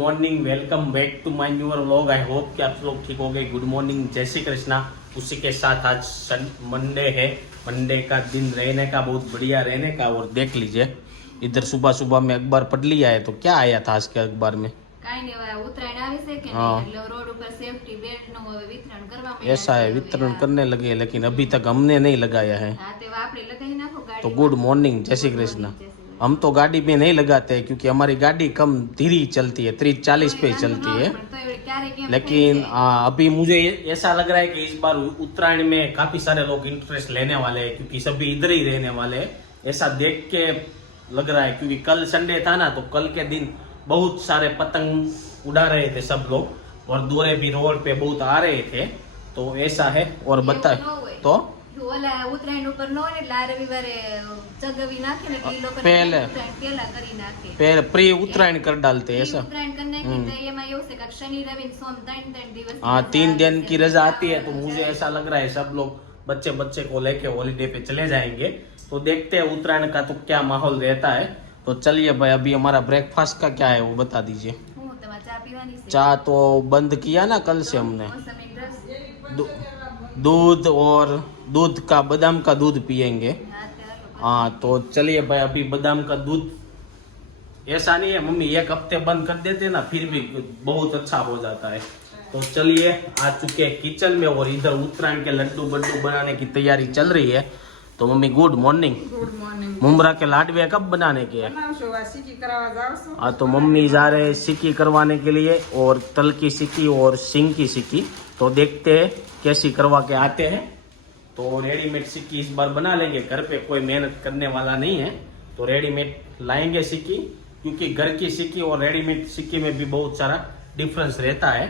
Morning, welcome back to my newer vlog. I hope कि आप लोग ठीक हो गए। गुड मॉर्निंग, जय श्री कृष्णा। उसी के साथ आज मंडे है। मंडे का दिन रहने का, बहुत बढ़िया रहने का। और देख लीजिए इधर सुबह सुबह में अखबार पढ़ लिया है, तो क्या आया था आज के अखबार में? ऐसा है, वितरण करने लगे, लेकिन अभी तक हमने नहीं लगाया है। तो गुड मॉर्निंग, जय श्री कृष्णा। हम तो गाड़ी में नहीं लगाते क्योंकि हमारी गाड़ी कम धीरे चलती है, 30-40 पे चलती है। लेकिन अभी मुझे ऐसा लग रहा है कि इस बार उत्तरायण में काफी सारे लोग इंटरेस्ट लेने वाले हैं, क्योंकि सभी इधर ही रहने वाले हैं। ऐसा देख के लग रहा है, क्योंकि कल संडे था ना, तो कल के दिन बहुत सारे पतंग उड़ा रहे थे सब लोग, और दूरे भी रोड पे बहुत आ रहे थे। तो ऐसा है। और बता तो पहले प्री उत्तरायण कर डालते हैं ऐसा। हाँ, 3 दिन की रजा आती है, तो मुझे ऐसा लग रहा है सब लोग बच्चे को लेके हॉलीडे पे चले जाएंगे। तो देखते हैं उत्तरायण का तो क्या माहौल रहता है। तो चलिए भाई, अभी हमारा ब्रेकफास्ट का क्या है वो बता दीजिए। चाय तो बंद किया ना कल से हमने। दूध और दूध का, बादाम का दूध पियेंगे। हाँ, तो चलिए भाई, अभी बादाम का दूध ऐसा नहीं है मम्मी, 1 हफ्ते बंद कर देते ना फिर भी बहुत अच्छा हो जाता है। तो चलिए, आ चुके हैं किचन में, और इधर उत्तरायण के लड्डू बड्डू बनाने की तैयारी चल रही है। तो mummy good morning. Good morning. Mumbra के लाडवे कब बनाने के हैं? हाँ, तो मम्मी जा रहे हैं सिक्की करवाने के लिए, और तल की सिक्की और सिंग की सिक्की। तो देखते हैं कैसी करवा के आते हैं। तो रेडीमेड सिक्की इस बार बना लेंगे, घर पे कोई मेहनत करने वाला नहीं है, तो रेडीमेड लाएंगे सिक्की। क्योंकि घर की सिक्की और रेडीमेड सिक्की में भी बहुत सारा डिफरेंस रहता है।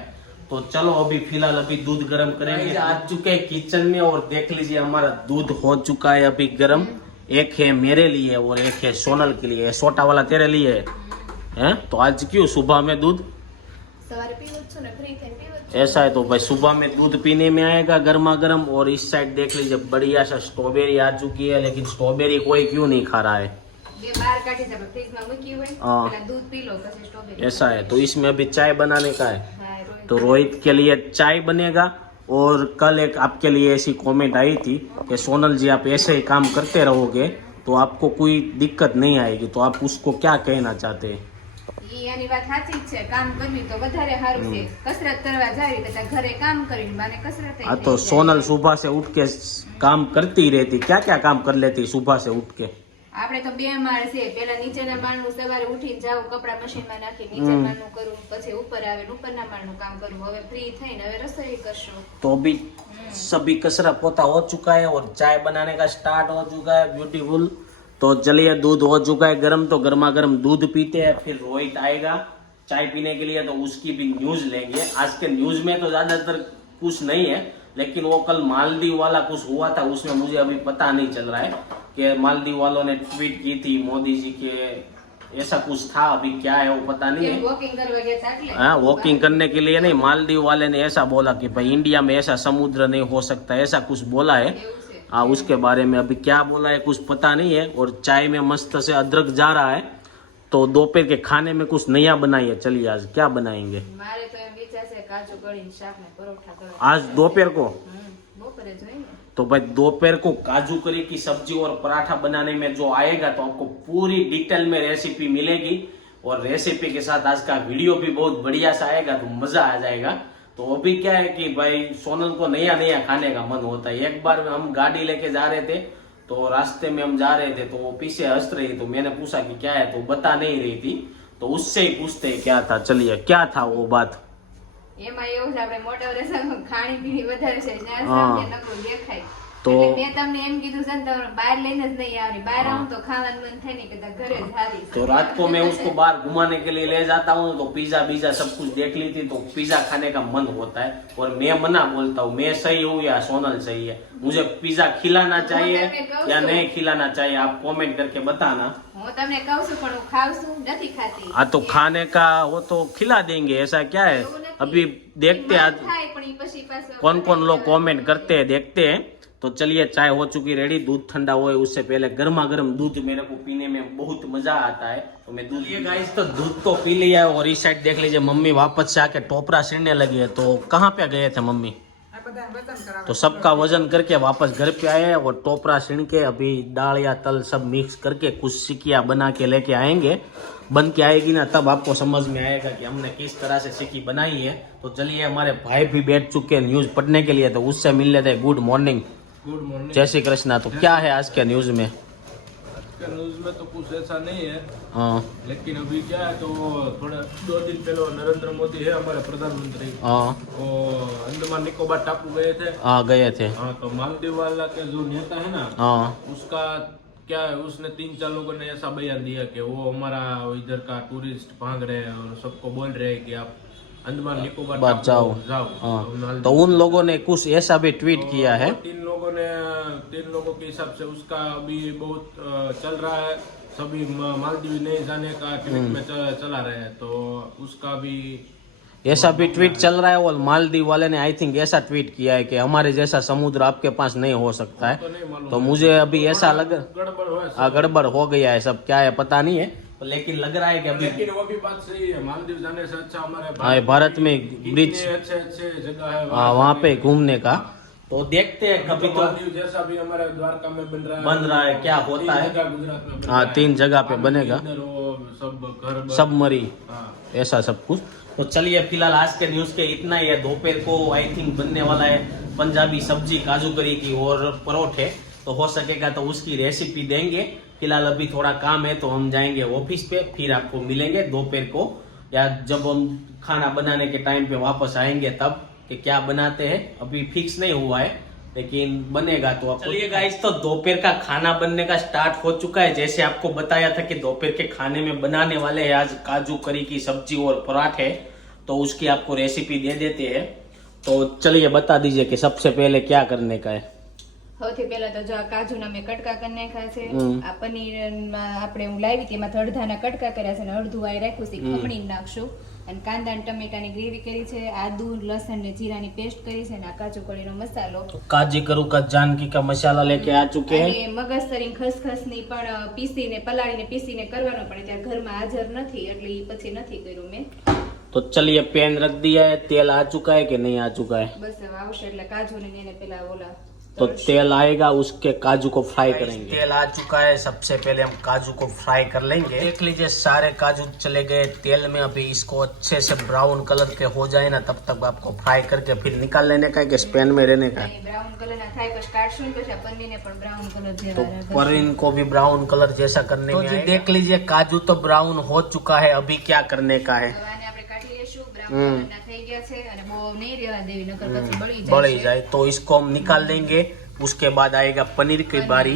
तो चलो, अभी फिलहाल अभी दूध गर्म करेंगे। आ चुके हैं किचन में, और देख लीजिए हमारा दूध हो चुका है अभी गर्म। एक है मेरे लिए और एक है सोनल के लिए। छोटा वाला तेरे लिए है। तो आज क्यों सुबह में दूध ऐसा है? तो भाई सुबह में दूध पीने में आएगा गर्मा गर्म। और इस साइड देख लीजिए बढ़िया सा स्ट्रॉबेरी आ चुकी है, लेकिन स्ट्रॉबेरी कोई क्यों नहीं खा रहा है। ऐसा है, तो इसमें अभी चाय बनाने का है। तो रोहित के लिए चाय बनेगा। और कल एक आपके लिए ऐसी कमेंट आई थी कि सोनल जी, आप ऐसे ही काम करते रहोगे तो आपको कोई दिक्कत नहीं आएगी। तो आप उसको क्या कहना चाहते हैं? એની વાત સાચી જ છે, કામ કરવી તો વધારે સારું છે। કસરત કરવા જાય તો ઘરે કામ કરીને બાને કસરત। हाँ, तो सोनल सुबह से उठ के काम करती रहती। क्या क्या काम कर लेती सुबह से उठ के? આપણે તો 2 માળ છે, પેલા નીચેના માળનું સવારે ઉઠીને જાવ, કપડા મશીનમાં નાખી નીચે માળનું કરું, પછી ઉપર આવે ઉપરના માળનું કામ કરું। હવે ફ્રી થઈને હવે રસોઈ કરશું। तो अभी सभी कसरा पोता हो चुका है और चाय बनाने का स्टार्ट हो चुका है। ब्यूटीफुल। तो चलिए, दूध हो चुका है गर्म, तो गर्मा गर्म दूध पीते हैं। फिर रोहित आएगा चाय पीने के लिए, तो उसकी भी न्यूज लेंगे। आज के न्यूज में तो ज्यादातर कुछ नहीं है, लेकिन वो कल मालदीव वाला कुछ हुआ था, उसमें मुझे अभी पता नहीं चल रहा है कि मालदीव वालों ने ट्वीट की थी मोदी जी के, ऐसा कुछ था। अभी क्या है वो पता नहीं है। हाँ, वॉकिंग करने के लिए नहीं, मालदीव वाले ने ऐसा बोला कि भाई इंडिया में ऐसा समुद्र नहीं हो सकता, ऐसा कुछ बोला है। हाँ, उसके बारे में अभी क्या बोला है कुछ पता नहीं है। और चाय में मस्त से अदरक जा रहा है। तो दोपहर के खाने में कुछ नया बनाइए। चलिए, आज क्या बनाएंगे? आज दोपहर को? तो भाई दोपहर को काजू करी की सब्जी और पराठा बनाने में जो आएगा, तो आपको पूरी डिटेल में रेसिपी मिलेगी। और रेसिपी के साथ आज का वीडियो भी बहुत बढ़िया सा आएगा, तो मजा आ जाएगा। तो अभी क्या है कि भाई सोनल को नया नया खाने का मन होता है। एक बार हम गाड़ी लेके जा रहे थे, तो रास्ते में हम जा रहे थे, तो वो पीछे हंस रही, तो मैंने पूछा कि क्या है, तो बता नहीं रही थी। तो उससे ही पूछते क्या था। चलिए, क्या था वो बात? એમાં એવું છે, આપણે મોટા વર્ષમાં ખાણી પીણી વધારે છે, જ્યાં નકરું દેખાય। તો મેં તમને એમ કીધું છે ને, બહાર લઈને જ નહીં આવની, બહાર આવું તો ખાવાનું મન થાય નહીં કે ઘરે જ હારી। तो रात को मैं उसको बाहर घुमाने के लिए ले जाता हूँ, तो पिज्जा बीजा सब कुछ देख ली थी, तो पिज्जा खाने का मन होता है। और मैं मना बोलता हूँ, मैं सही हूँ या सोनल सही है? मुझे पिज्जा खिलाना चाहिए या नहीं खिलाना चाहिए? आप कमेंट करके बताना। હું તમને કહું છું પણ હું ખાઉં છું નથી ખાતી। हाँ, तो खाने का वो तो खिला देंगे, ऐसा क्या है। अभी देखते हैं कौन कौन लोग कमेंट करते हैं, देखते हैं। तो चलिए चाय हो चुकी रेडी, दूध ठंडा हुआ उससे पहले गर्मा गर्म दूध मेरे को पीने में बहुत मजा आता है, तो मैं दूध ये गाइस तो दूध तो पी लिया है। और इस साइड देख लीजिए मम्मी वापस से आके टोपरा सीढ़ने लगी है। तो कहाँ पे गए थे मम्मी? तो सबका वजन करके वापस घर पे आए और टोपरा सीण के अभी दाल या तल सब मिक्स करके कुछ सिकिया बना के लेके आएंगे। बन के आएगी ना तब आपको समझ में आएगा कि हमने किस तरह से सिक्की बनाई है। तो चलिए हमारे भाई भी बैठ चुके हैं न्यूज पढ़ने के लिए, तो उससे मिल लेते हैं। Good morning. Good morning. जय श्री कृष्णा। तो क्या है आज के न्यूज में? न्यूज में तो कुछ ऐसा नहीं है, हाँ लेकिन अभी क्या है तो थोड़ा 2 दिन पहले नरेंद्र मोदी है हमारे प्रधानमंत्री, हाँ वो अंडमान निकोबार टापू गए थे। हाँ गए थे। हाँ, तो मालदीव वाला के जो नेता है ना, हाँ उसका क्या है, उसने 3-4 लोगों ने ऐसा बयान दिया कि वो हमारा इधर का टूरिस्ट भाग रहे हैं और सबको बोल रहे हैं कि आप अंडमान निकोबार बात टापू जाओ। जाओ। हाँ तो उन लोगों ने कुछ ऐसा भी ट्वीट किया है। 3 लोगों के हिसाब से उसका अभी बहुत चल रहा है, सभी मालदीव नहीं जाने का ट्वीट में चला रहे हैं, तो उसका भी ऐसा भी ट्वीट चल रहा है। और मालदीव वाले ने आई थिंक ऐसा ट्वीट किया है कि हमारे जैसा समुद्र आपके पास नहीं हो सकता है। तो नहीं मालूम, तो मुझे अभी ऐसा लग गड़बड़ हुआ है। गड़बड़ हो गया है सब, क्या है पता नहीं है, लेकिन लग रहा है कि अभी लेकिन वो भी बात सही है, मालदीव जाने से अच्छा हमारे हाँ, भारत में ब्रिज अच्छे जगह है वहाँ पे घूमने का। तो देखते हैं कभी तो मालदीव जैसा भी हमारे द्वारका में बन रहा है, क्या होता है। गुजरात में हाँ 3 जगह पे बनेगा, इधर वो सब घर सब मरी हाँ। ऐसा सब कुछ। तो चलिए फिलहाल आज के न्यूज के इतना ही है। दोपहर को आई थिंक बनने वाला है पंजाबी सब्जी काजू करी की और परोठे, तो हो सकेगा तो उसकी रेसिपी देंगे। फिलहाल अभी थोड़ा काम है तो हम जाएंगे ऑफिस पे, फिर आपको मिलेंगे दोपहर को या जब हम खाना बनाने के टाइम पे वापस आएंगे तब कि क्या बनाते हैं। अभी फिक्स नहीं हुआ है लेकिन बनेगा तो आपको। चलिए गाइस तो दोपहर का खाना बनने का स्टार्ट हो चुका है। जैसे आपको बताया था कि दोपहर के खाने में बनाने वाले हैं आज काजू करी की सब्जी और पराठे, तो उसकी आपको रेसिपी दे देते हैं। तो चलिए बता दीजिए कि सबसे पहले क्या करने का है। સૌથી પહેલા તો જો આ કાજુના મેં કટકા કરી નાખ્યા છે, આ પનીર આપણે હું લાવી હતી એમાં અડધાના કટકા કર્યા છે અને અડધું આ રાખ્યું છે ખમણી નાખશું અને કાંદા અને ટમેટાની ગ્રેવી કરી છે, આદુ લસણ ને જીરાની પેસ્ટ કરી છે અને આ કાજુ કઢીનો મસાલો काजी करू का जानकी का मसाला लेके आ चुके हैं। અને મગજતરી ખસખસની પણ પીસીને પલાળીને પીસીને કરવાનો પણ ત્યાં ઘરમાં હાજર નથી એટલે ઈ પછી નથી કર્યું મેં। तो चलिए पैन रख दिया है, तेल आ चुका है कि नहीं आ चुका है? બસ હવે આવશે એટલે કાજુ ને એને પેલા ઓલા तो तेल आएगा उसके काजू को फ्राई करेंगे। तेल आ चुका है, सबसे पहले हम काजू को फ्राई कर लेंगे। देख लीजिए सारे काजू चले गए तेल में। अभी इसको अच्छे से ब्राउन कलर के हो जाए ना तब तक आपको फ्राई करके फिर निकाल लेने का है कि स्पेन में रहने का है। બ્રાઉન કલરના થાય પછી કાઢશું ને પછી આ પનીરને પણ બ્રાઉન કલર तो જેવા રાખશું। पनीर को भी ब्राउन कलर जैसा करने में आएगा। देख लीजिए काजू तो ब्राउन हो चुका है, अभी क्या करने का है? હવે આને આપણે કાઢી લેશું, બ્રાઉન કલરના થઈ ગયા છે અને બહુ નહીં રહેવા દેવી નકર પછી બળી बढ़ જાય। जाए तो इसको हम निकाल देंगे। उसके बाद आएगा पनीर की बारी,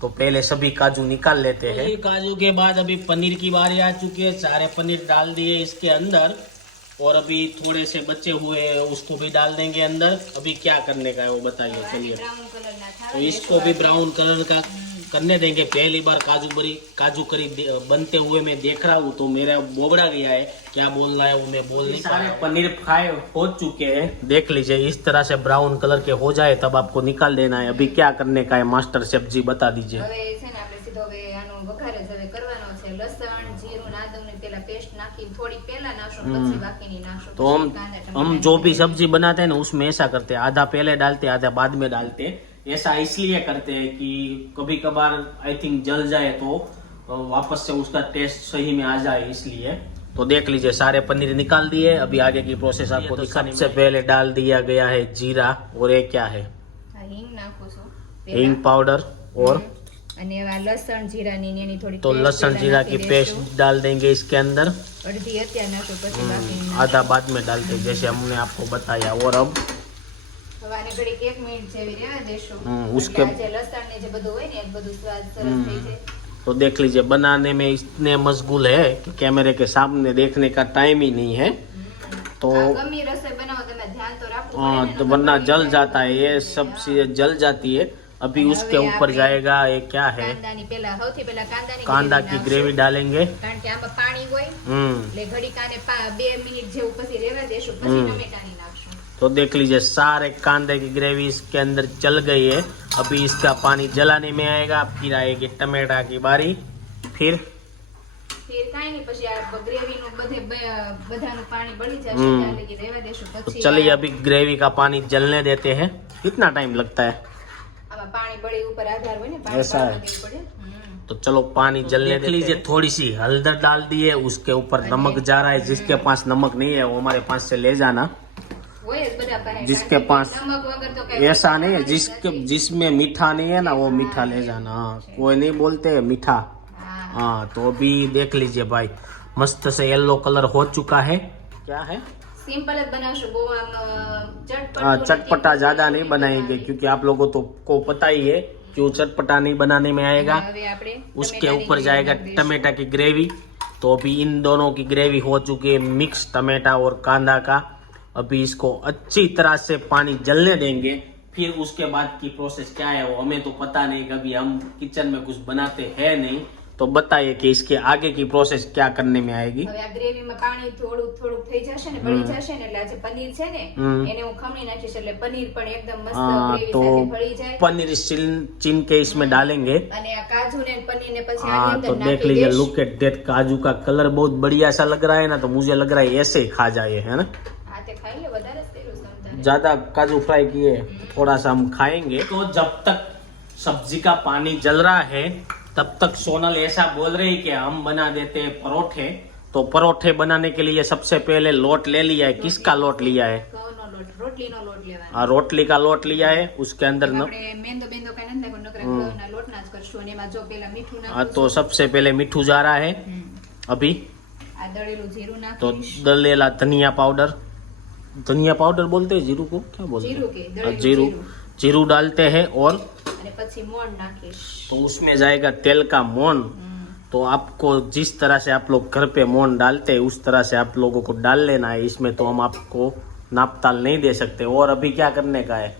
तो पहले सभी काजू निकाल लेते हैं। काजू के बाद अभी पनीर की बारी आ चुकी है, सारे पनीर डाल दिए इसके अंदर और अभी थोड़े से बचे हुए हैं उसको भी डाल देंगे अंदर। अभी क्या करने का है वो बताइए। चलिए બ્રાઉન કલરના तो થાય इसको भी ब्राउन कलर का करने देंगे। पहली बार काजू करी बनते हुए मैं देख रहा हूँ तो मेरा बोबड़ा गया है, क्या बोलना है वो मैं बोल नहीं पा रहा। सारे पनीर फ्राई हो चुके हैं, देख लीजिए इस तरह से ब्राउन कलर के हो जाए तब आपको निकाल देना है। अभी क्या करने का है मास्टर शेफ जी बता दीजिए। હવે છે ને આપણે સીધો હવે આનો વઘાર જ હવે કરવાનો છે। લસણ જીરું ને આદુની પેલા પેસ્ટ નાખી થોડી પહેલા નાખશું પછી બાકીની નાખશું। तो हम जो भी सब्जी बनाते हैं ना उसमें ऐसा करते हैं, आधा पहले डालते आधा बाद में डालते हैं। ऐसा इसलिए करते हैं कि कभी कभार आई थिंक जल जाए तो वापस से उसका टेस्ट सही में आ जाए, इसलिए। तो देख लीजिए सारे पनीर निकाल दिए। अभी आगे की प्रोसेस आपको दिखानी। सबसे पहले डाल दिया गया है जीरा और ये क्या है આ હિંગ નાખું છું हींग पाउडर और અને આ લસણ જીરાની ને એની થોડી तो लहसुन जीरा की पेस्ट डाल देंगे इसके अंदर। અડધી અત્યારે નાખું પછી બાકીની आधा बाद में डालते हैं जैसे हमने आपको बताया। और अब હવે આને ઘડીક 1 મિનિટ જેવી રહેવા દેશું। उसके એટલે આ જે લસણ ને જે બધું હોય ને એ બધું સ્વાદ સરસ થઈ જાય। तो देख लीजिए बनाने में इतने मशगूल है कि कैमरे के सामने देखने का टाइम ही नहीं है। तो આ ગમે રસોઈ બનાવો તમે ધ્યાન તો રાખવું हाँ પડે ને, तो वरना जल जाता है, ये सब चीजें जल जाती है। अभी उसके ऊपर जाएगा ये क्या है, કાંદાની પેલા સૌથી પહેલા કાંદાની कांदा ગ્રેવી की નાખશું। ग्रेवी डालेंगे। કારણ કે આમાં પાણી હોય એટલે ઘડીક આને 2 મિનિટ જેવું પછી રહેવા દેશું પછી ટમેટાની નાખશું। तो देख लीजिए सारे कांदे की ग्रेवी इसके अंदर चल गई है। अभी इसका पानी जलाने में आएगा, फिर आएगी टमाटा की बारी, फिर કાંઈ નહીં, પછી આ ગ્રેવીનું બધાનું પાણી બળી જશે ત્યાં લગી રહેવા દેશું। तो પછી चलिए अभी ग्रेवी का पानी जलने देते हैं। कितना टाइम लगता है? આમાં પાણી બળે ઉપર આધાર હોય ને, પાણી ऐसा है। બાળવા દેવું પડે। तो चलो पानी जलने देख लीजिए। थोड़ी सी हल्दर डाल दिए, उसके ऊपर नमक जा रहा है। जिसके पास नमक नहीं है वो हमारे पास से ले जाना। હોય જ બધા પાસે, जिसके કારણ કે पास નમક વગર તો કાંઈ ऐसा नहीं है, जिसमें मीठा नहीं है ना वो मीठा ले जाना। हाँ, कोई नहीं बोलते मीठा। હા। हाँ, तो अभी देख लीजिए भाई, मस्त से येलो कलर हो चुका है। क्या है? સિમ્પલ જ બનાવશું, બહુ આમ हाँ, ચટપટ चटपटा ज्यादा नहीं बनाएंगे क्योंकि आप लोगों को पता ही है क्यों चटपटा नहीं बनाने में आएगा। હવે આપણે उसके ऊपर जाएगा टमाटा की ग्रेवी। तो अभी इन दोनों की ग्रेवी हो चुकी है मिक्स, टमाटा और कांदा का। अभी इसको अच्छी तरह से पानी जलने देंगे। फिर उसके बाद की प्रोसेस क्या है वो हमें तो पता नहीं, कभी हम किचन में कुछ बनाते हैं नहीं। तो बताइए कि इसके आगे की प्रोसेस क्या करने में आएगी। હવે આ ગ્રેવીમાં પાણી થોડું થોડું થઈ જશે ને, બળી જશે ને, એટલે આ જે પનીર છે ને એને હું ખમણી નાખીશ, એટલે પનીર પણ એકદમ મસ્ત ગ્રેવી तो સાથે ભળી જાય। पनीर चीन के इसमें डालेंगे। અને આ કાજુ ને પનીર ને પછી हाँ, આની तो અંદર देख નાખી लीजिए, દઈશ। लुक एट दैट, काजू का कलर बहुत बढ़िया सा लग रहा है ना, तो मुझे लग रहा है ऐसे ही खा जाए, है ना। આ તે ખાઈ લે, વધારે જ કર્યું સમજાને। ज्यादा काजू फ्राई किए, थोड़ा सा हम खाएंगे। तो जब तक सब्जी का पानी जल रहा है तब तक सोनल ऐसा बोल रही कि हम बना देते हैं परोठे। तो परोठे बनाने के लिए सबसे पहले लोट ले लिया है। किसका लोट लिया है? ઘઉંનો લોટ, રોટલીનો લોટ લેવાનો। रोटली का लोट लिया है। उसके अंदर આપણે મેંદો બેંદો કાંઈ નથી નાખવાનું, નકરા ઘઉંના લોટના જ કરશું। અને એમાં જો પેલા મીઠું નાખું, तो सबसे पहले मिठू जा रहा है अभी। આ દળેલું જીરું तो નાખીશ। दलेला धनिया पाउडर, धनिया पाउडर बोलते हैं, जीरू को क्या बोलते जीरू के, हैं? दलेलू जीरू, जीरू। जीरू डालते हैं। और અને પછી મોણ નાખીશ। तो उसमें जाएगा तेल का मोन। तो आपको जिस तरह से आप लोग घर पे मोन डालते हैं उस तरह से आप लोगों को डाल लेना है। इसमें तो हम आपको नापताल नहीं दे सकते। और अभी क्या करने का है?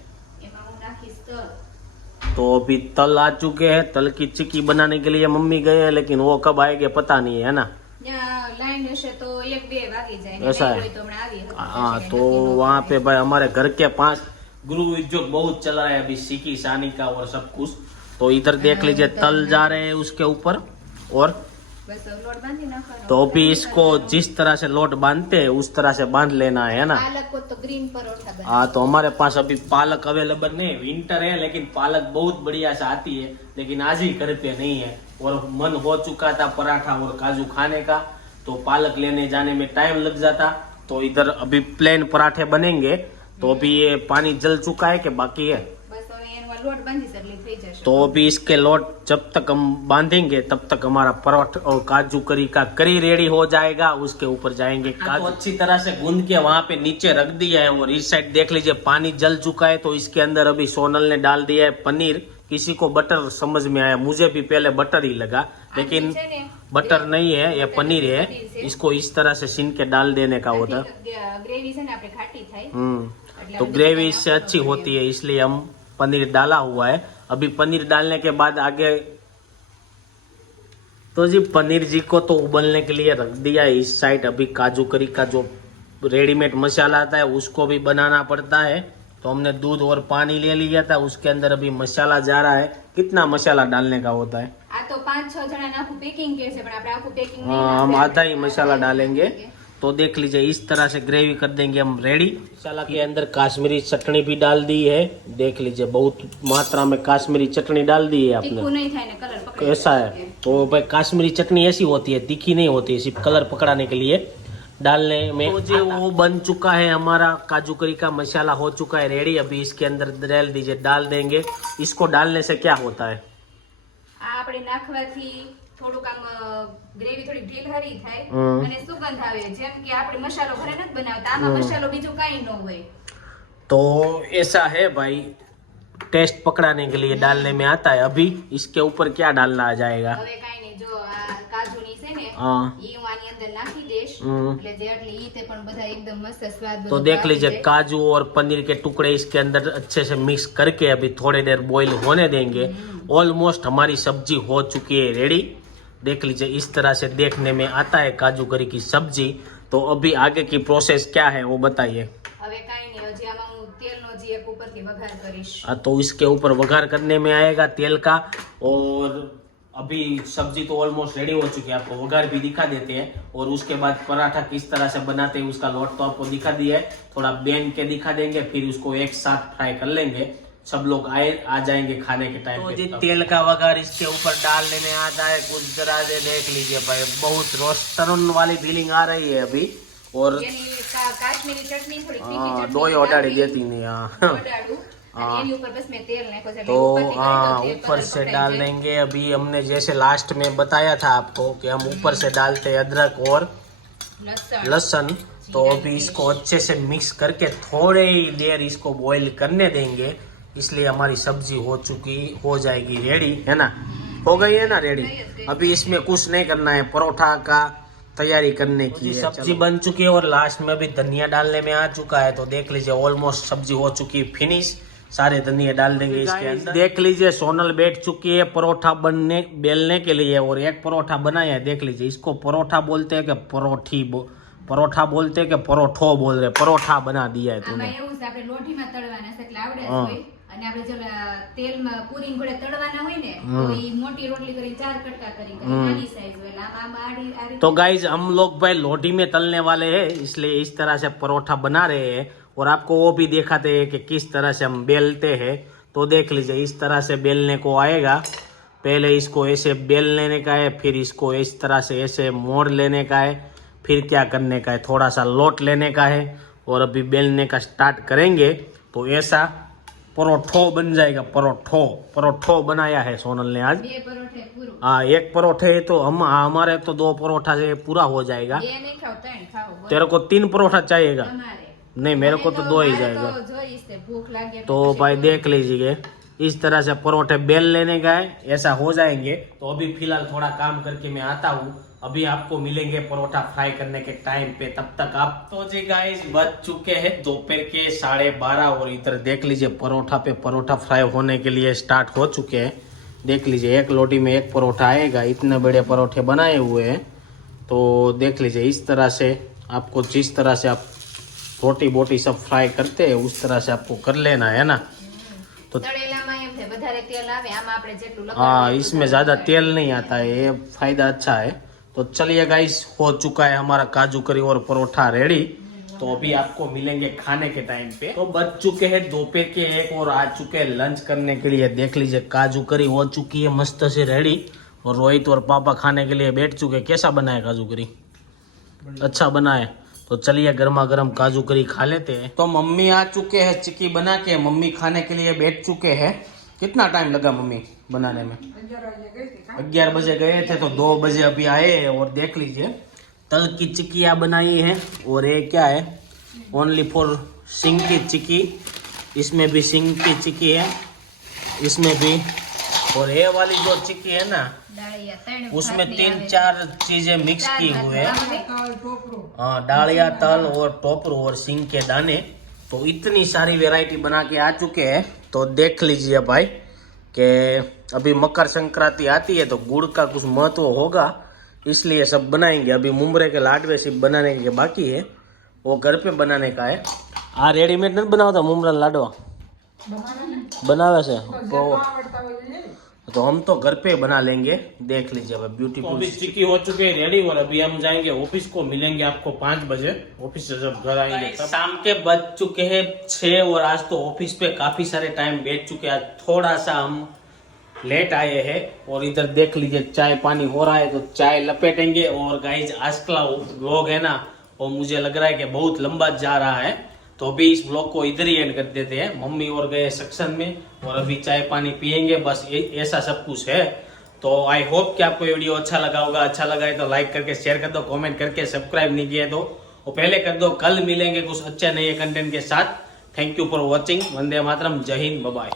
એમાં હું નાખીશ તલ। तो अभी तल आ चुके हैं। तल की चिक्की बनाने के लिए मम्मी गए हैं, लेकिन वो कब आएंगे पता नहीं है ना। ત્યાં લાઈન હશે તો 1-2 વાગી જાય, ને ऐसा નહીં है। હોય તો હમણાં આવી હતી। हाँ, तो वहाँ पे भाई हमारे घर के पास गुरु उद्योग बहुत चल रहा है अभी, सीकी सानी का और सब कुछ। तो इधर देख लीजिए तल जा रहे हैं उसके ऊपर। और બસ હવે લોટ બાંધી નાખવાનો। तो अभी इसको जिस तरह से लोट बांधते हैं उस तरह से बांध लेना है ना। પાલક કો તો ગ્રીન પરોઠા બને। हाँ, तो हमारे पास अभी पालक अवेलेबल नहीं है, विंटर है, लेकिन पालक बहुत बढ़िया से आती है, लेकिन आज ही घर पे नहीं है। और मन हो चुका था पराठा और काजू खाने का, तो पालक लेने जाने में टाइम लग जाता। तो इधर अभी प्लेन पराठे बनेंगे। तो अभी ये पानी जल चुका है कि बाकी है? બસ હવે એનો લોટ બાંધીશ એટલે થઈ જશે। तो अभी इसके लोट जब तक हम बांधेंगे तब तक हमारा पराठा और काजू करी का करी रेडी हो जाएगा। उसके ऊपर जाएंगे काजू। तो अच्छी तरह से गूंद के वहाँ पे नीचे रख दिया है। और इस साइड देख लीजिए पानी जल चुका है। तो इसके अंदर अभी सोनल ने डाल दिया है पनीर। किसी को बटर समझ में आया, मुझे भी पहले बटर ही लगा, लेकिन છે ને बटर नहीं है, ये पनीर है। इसको इस तरह से छीन के डाल देने का होता है। ગ્રેવી છે ને આપણે ખાટી થાય એટલે तो ग्रेवी इससे अच्छी होती है, इसलिए हम पनीर डाला हुआ है। अभी पनीर डालने के बाद आगे तो जी पनीर जी को तो उबलने के लिए रख दिया है इस साइड। अभी काजू करी का जो रेडीमेड मसाला आता है उसको भी बनाना पड़ता है। तो हमने दूध और पानी ले लिया था, उसके अंदर अभी मसाला जा रहा है। कितना मसाला डालने का होता है? આ તો 5-6 જણાને આખું પેકિંગ કે છે, પણ આપણે આખું પેકિંગ નહીં हाँ, हम નાખીએ। आधा ही मसाला डालेंगे। तो देख लीजिए इस तरह से ग्रेवी कर देंगे हम रेडी। मसाला के अंदर काश्मीरी चटनी भी डाल दी है। देख लीजिए बहुत मात्रा में काश्मीरी चटनी डाल दी है आपने। તીખું નહીં થાય ને કલર પકડે। ऐसा है। तो भाई काश्मीरी चटनी ऐसी होती है, तीखी नहीं होती है, सिर्फ कलर पकड़ाने के लिए डालने में। तो जी वो बन चुका है हमारा काजू करी का मसाला, हो चुका है रेडी। अभी इसके अंदर डाल दीजिए, डाल देंगे। इसको डालने से क्या होता है? આ આપણે નાખવાથી થોડુંક આમ ગ્રેવી થોડી ઢીલહરી થાય અને સુગંધ આવે। જેમ કે આપણે મસાલો ઘરે નથી બનાવતા, આમાં મસાલો બીજું કાંઈ ન હોય। तो ऐसा है भाई, टेस्ट पकड़ाने के लिए डालने में आता है। अभी इसके ऊपर क्या डालना जाएगा? હવે કાંઈ નહીં, જો આ કાજુની છે ને हाँ, ઈ હું આની અંદર નાખી દઈશ, એટલે જે એટલે ઈ તે પણ બધા એકદમ મસ્ત સ્વાદ तो બધો देख આવી लीजिए જાય। काजू और पनीर के टुकड़े इसके अंदर अच्छे से मिक्स करके अभी थोड़ी देर बॉईल होने देंगे। ऑलमोस्ट हमारी सब्जी हो चुकी है रेडी। देख लीजिए इस तरह से देखने में आता है काजू करी की सब्जी। तो अभी आगे की प्रोसेस क्या है वो बताइए। હવે કાંઈ નહીં, હજી આમાં તેલનો જે એક ઉપરથી વઘાર કરીશ। हाँ, तो इसके ऊपर वघार करने में आएगा तेल का। और अभी सब्जी तो ऑलमोस्ट रेडी हो चुकी है, आपको वघार भी दिखा देते हैं। और उसके बाद पराठा किस तरह से बनाते हैं उसका लोट तो आपको दिखा दिया है, थोड़ा बेन के दिखा देंगे, फिर उसको एक साथ फ्राई कर लेंगे। सब लोग आ जाएंगे खाने के टाइम पे। तो तेल का वघार इसके ऊपर डालने में आता है कुछ जरा से देख लीजिए भाई, बहुत रोस्टरन वाली फीलिंग आ रही है अभी। और કાશ્મીરી ચટણી થોડી તીખી हाँ, ચટણી दो ही ओडाड़ी देती नहीं। हाँ, ઓડાડું અને એની ઉપર બસ મેં તેલ નાખ્યો છે એટલે तो ઉપરથી કરી हाँ, દો, તેલ ऊपर કલર से પકડાઈ डाल જાય। देंगे। अभी हमने जैसे लास्ट में बताया था आपको कि हम ऊपर से डालते हैं अदरक और लहसुन। तो अभी इसको अच्छे से मिक्स करके थोड़ी ही देर इसको बॉईल करने देंगे, इसलिए हमारी सब्जी हो जाएगी रेडी, है ना। हो गई है ना रेडी। अभी इसमें कुछ नहीं करना है, परोठा का तैयारी करने की है। सब्जी बन चुकी है और लास्ट में अभी धनिया डालने में आ चुका है। तो देख लीजिए ऑलमोस्ट सब्जी हो चुकी है फिनिश, सारे धनिया डाल देंगे इसके अंदर। देख लीजिए सोनल बैठ चुकी है परोठा बेलने के लिए, और एक परोठा बनाया है। देख लीजिए, इसको परोठा बोलते हैं कि परोठा बोलते हैं कि परोठो बोल रहे, परोठा बना दिया है तूने। આમાં એવું છે આપણે લોઢીમાં તળવાના છે એટલે આવડે જ હોય, અને આપણે જો તેલમાં પૂરી ઘોડે તળવાના હોય ને તો ઈ મોટી રોટલી કરીને 4 કટકા કરી નાની સાઈઝ હોય એટલે આમાં આડી तो गाइज हम लोग भाई लोटी में तलने वाले हैं, इसलिए इस तरह से परोठा बना रहे हैं। और आपको वो भी दिखाते हैं कि किस तरह से हम बेलते हैं। तो देख लीजिए, इस तरह से बेलने को आएगा। पहले इसको ऐसे बेल लेने का है, फिर इसको इस तरह से ऐसे मोड़ लेने का है, फिर क्या करने का है, थोड़ा सा लोट लेने का है। और अभी बेलने का स्टार्ट करेंगे तो ऐसा परोठो बन जाएगा। परोठो बनाया है सोनल ने आज। બે પરોઠે પૂરું। हाँ, एक परोठे तो हमारे तो 2 परोठा से पूरा हो जाएगा। બે નહીં ખાવ, 3 ખાઓ तेरे को 3 परोठा चाहिएगा? તમારે। नहीं, मेरे को तो 2 ही મારે जाएगा। તો જોઈશ તે ભૂખ લાગે तो भाई देख लीजिए, इस तरह से परोठे बेल लेने का है, ऐसा हो जाएंगे। तो अभी फिलहाल थोड़ा काम करके मैं आता हूँ, अभी आपको मिलेंगे परोठा फ्राई करने के टाइम पे, तब तक आप। तो जी गाइस बज चुके हैं दोपहर के 12:30 और इधर देख लीजिए परोठा फ्राई होने के लिए स्टार्ट हो चुके हैं। देख लीजिए, एक लोटी में एक परोठा आएगा, इतने बड़े परोठे बनाए हुए हैं। तो देख लीजिए, इस तरह से आपको जिस तरह से आप रोटी बोटी सब फ्राई करते हैं उस तरह से आपको कर लेना है ना। तो તળેલામાં એમ છે વધારે તેલ આવે, આમાં આપણે જેટલું લગાડવું हाँ, इसमें ज़्यादा तेल नहीं आता है, ये फायदा अच्छा है। तो चलिए गाइस, हो चुका है हमारा काजू करी और परोठा रेडी। तो अभी आपको मिलेंगे खाने के टाइम पे। तो बज चुके हैं दोपहर के 1 और आ चुके हैं लंच करने के लिए। देख लीजिए, काजू करी हो चुकी है मस्त से रेडी, और रोहित और पापा खाने के लिए बैठ चुके। कैसा बना है काजू करी? अच्छा बना है। तो चलिए गर्मा गर्म काजू करी खा लेते हैं। तो मम्मी आ चुके हैं चिक्की बना के, मम्मी खाने के लिए बैठ चुके हैं। कितना टाइम लगा मम्मी बनाने में? 11 बजे गए थे तो 2 बजे अभी आए। और देख लीजिए, तल की चिक्कियाँ बनाई है। और ये क्या है? ओनली फॉर सिंग की चिक्की। इसमें भी सिंग की चिक्की है, इसमें भी। और ये वाली जो चिक्की है ना, डालिया 3 उसमें 3-4 चीजें मिक्स की हुई है। हाँ, डालिया, तल और टोपरो और सिंग के दाने। तो इतनी सारी वैरायटी बना के आ चुके हैं। तो देख लीजिए भाई कि अभी मकर संक्रांति आती है तो गुड़ का कुछ महत्व होगा, इसलिए सब बनाएंगे। अभी मुंबरे के लाडवे सिर्फ बनाने के बाकी है, वो घर पे बनाने का है। आ रेडीमेड नहीं बनावता मुंबरा लाडवा बनावे से तो हम तो घर पे बना लेंगे। देख लीजिए अब ब्यूटीफुल। अभी चिक्की हो चुके हैं रेडी, और अभी हम जाएंगे ऑफिस को, मिलेंगे आपको 5 बजे ऑफिस से जब घर आएंगे तब। शाम के बज चुके हैं 6 और आज तो ऑफिस पे काफी सारे टाइम बैठ चुके हैं। आज थोड़ा सा हम लेट आए हैं। और इधर देख लीजिए, चाय पानी हो रहा है तो चाय लपेटेंगे। और गाइज आज का व्लॉग है ना, वो मुझे लग रहा है कि बहुत लंबा जा रहा है, तो अभी इस ब्लॉग को इधर ही एंड कर देते हैं। मम्मी और गए सेक्शन में, और अभी चाय पानी पियेंगे, बस ऐसा सब कुछ है। तो आई होप कि आपको वीडियो अच्छा लगा होगा। अच्छा लगा है तो लाइक करके शेयर कर दो, कमेंट करके सब्सक्राइब नहीं किया तो वो पहले कर दो। कल मिलेंगे कुछ अच्छे नए कंटेंट के साथ। Thank you for watching. Vande Mataram. जय हिंद, बाय बाय।